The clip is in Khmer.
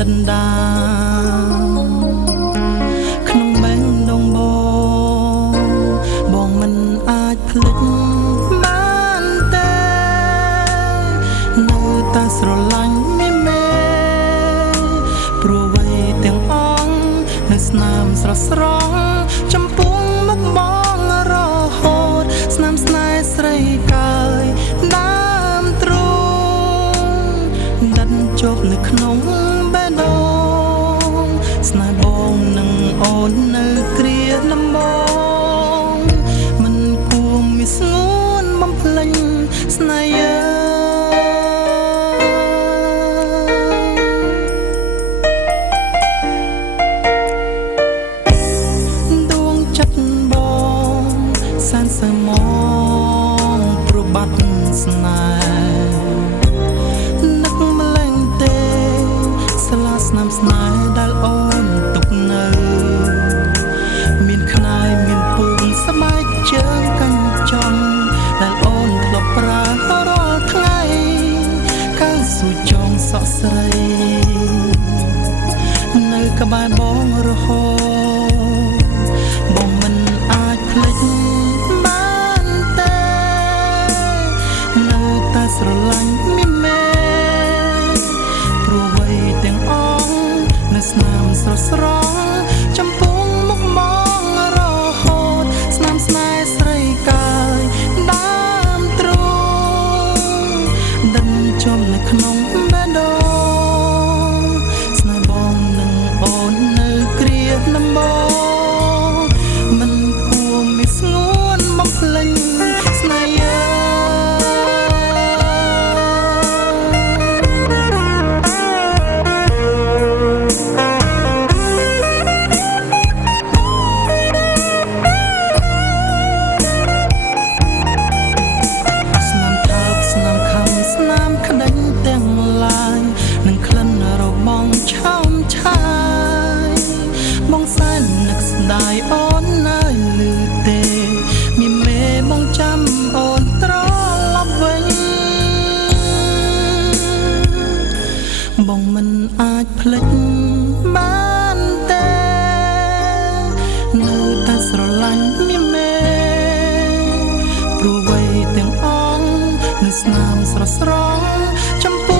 ដណ្ដាក្នុងបេះដូងបងមិនអាចភ្លេចបានទេនៅតែស្រឡាញ់មីមេព្រោះអ្វីទាំងអងនៅស្នាមស្រស់ស្រង់ចំពោះមុខបងរហូតស្នាមស្នេហ៍ស្រីកាយដើមទ្រូងដិតជាប់នៅក្នុងបេះដូងស្នេហ៍បងនឹងអូននៅគ្រាដំបូងមិនគួរមានស្ងួនបំភ្លេចស្នេហ៍សានសើមងប្របាត់ស្នេហ៍នឹកម្លែងទេស្លាស្នាមស្នេហ៍ដែលអូនទុកនៅមានខ្នើយមានពូនស្បែកជើងកាញ់ចំដែលអូនធ្លាប់ប្រើរាល់ថ្ងៃកើស៊ូចងសក់ស្រីនៅក្បែរបងរហូតបងមិនអាចភ្លេចស្រឡាញ់មីមេព្រោះអ្វីទាំងអងនៅស្នាមស្រស់ស្រង់ចំពោះមុខមករហូតស្នាមស្នេហ៍ស្រីកាយដើមទ្រូងដិតជាប់នៅក្នុងបេះដូងស្នេហ៍បងនឹងអូននៅគ្រាដំបូងមិនគួរមានស្ងួនមកភ្លេចស្នេហ៍នឹងក្លិនរបងឆោមឆាយបងសែននឹកស្ដាយអូននៅលឺទេមានមេបងចាំអូនត្រឡប់វិញបងមិនអាចភ្លេចបានទេនៅតែស្រឡាញ់មានមេព្រោះអ្វីទាំងអងនៅស្នាមស្រស់ស្រង់ចំពោះ